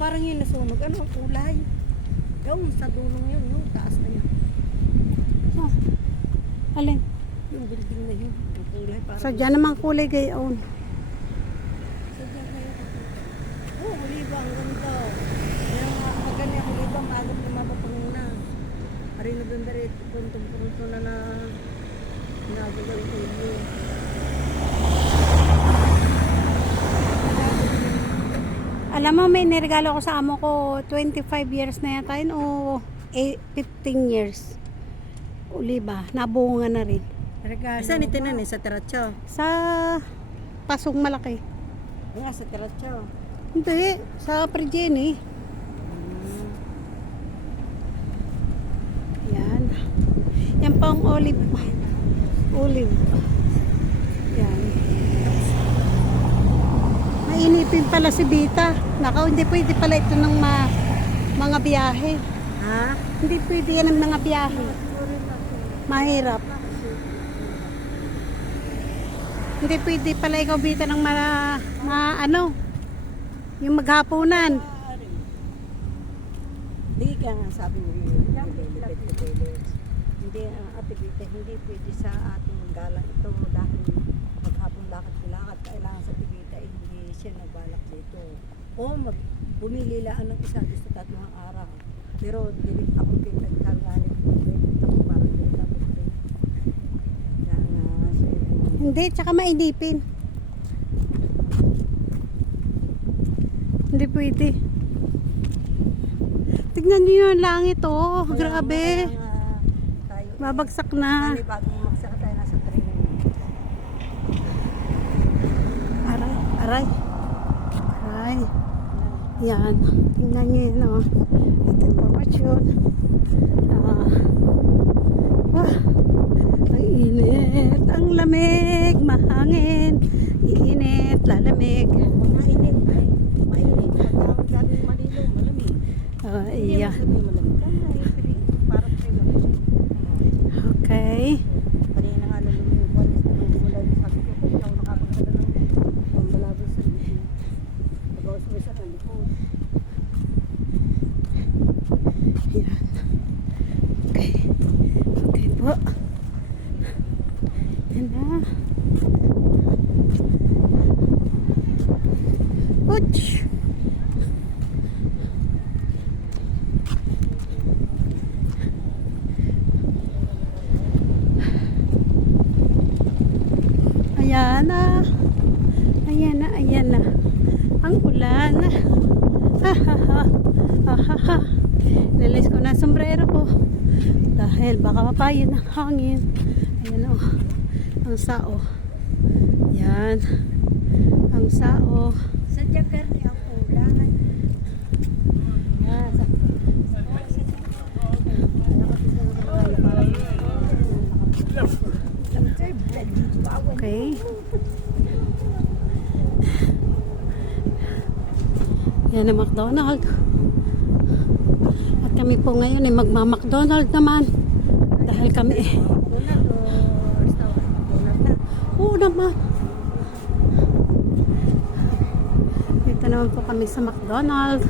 Parang yung nasunog. Ano ang kulay? Yung sa dulong yun, yung taas na yun. Oh. Alin? Yung building na yun. Yung kulay parang... Sadya naman kulay gayon. Sadya kayo. Oh, oliba. Ang ganda. Kaya nga, maganda yung oliba. Maagap na mapapanguna. Ari na doon dali. Puntong-punto na nagagal ko yun. Alam mo, may niregalo ko sa amo ko 25 years na yata yun o 15 years. Oliba, nabunga na rin. Regalo. Saan itinan eh? Sa Tiracho? Sa Pasong Malaki. Nga, sa Tiracho. Hindi, sa Pregeni. Yan. Yan pang olive. Olive. Yan. Mainipin pala si Bita. Naka, hindi pwede pala ito ng mga biyahe. Ha? Hindi pwede yan ng mga biyahe. Mahirap. Hindi pwede pala ikaw Bita ng ano, yung maghapunan. Hindi ka nga sabi mo hindi ate Bita, hindi pwede sa ating galang ito dahil maghapon lakad-lakad kailangan sa Tibita hindi siya nagbalak dito. O bumili lang ng isa gusto 3 araw. Pero hindi ako pinagkalgalit dito para dito kami. Hindi, tsaka mainipin. Hindi pwede. Tignan niyo yung langit oh, grabe. Babagsak na. Bagong magsak tayo nasa train. Aray, aray. Aray. Yan. Tingnan nyo yun oh. Ito informasyon. Ay init. Ang lamig. Mahangin. Init. Lalamig. Mainit. Mainit. Sabi malilo, malamig. Iya. Parang kayo. Okay. Kanina nga lumulubuan mula din sabi ko kung ako nakapagdala ng pambalabas sa likod. Nag-ausway sa likod. Yan. Okay. Okay po. Yan na. Ouch! Ayan na. Ayan na, ayan na. Ang ulan. Ha ha ha. Ha ha ha. Nilis ko na sombrero ko. Dahil baka mapayin ng hangin. Ayan o. Ang sao. Yan. Ang sao. Sa Jagar niya ako ulan. Okay. Yan ang McDonald's. At kami po ngayon ay magma-McDonald's naman. Dahil kami oo naman. Dito naman po kami sa McDonald's.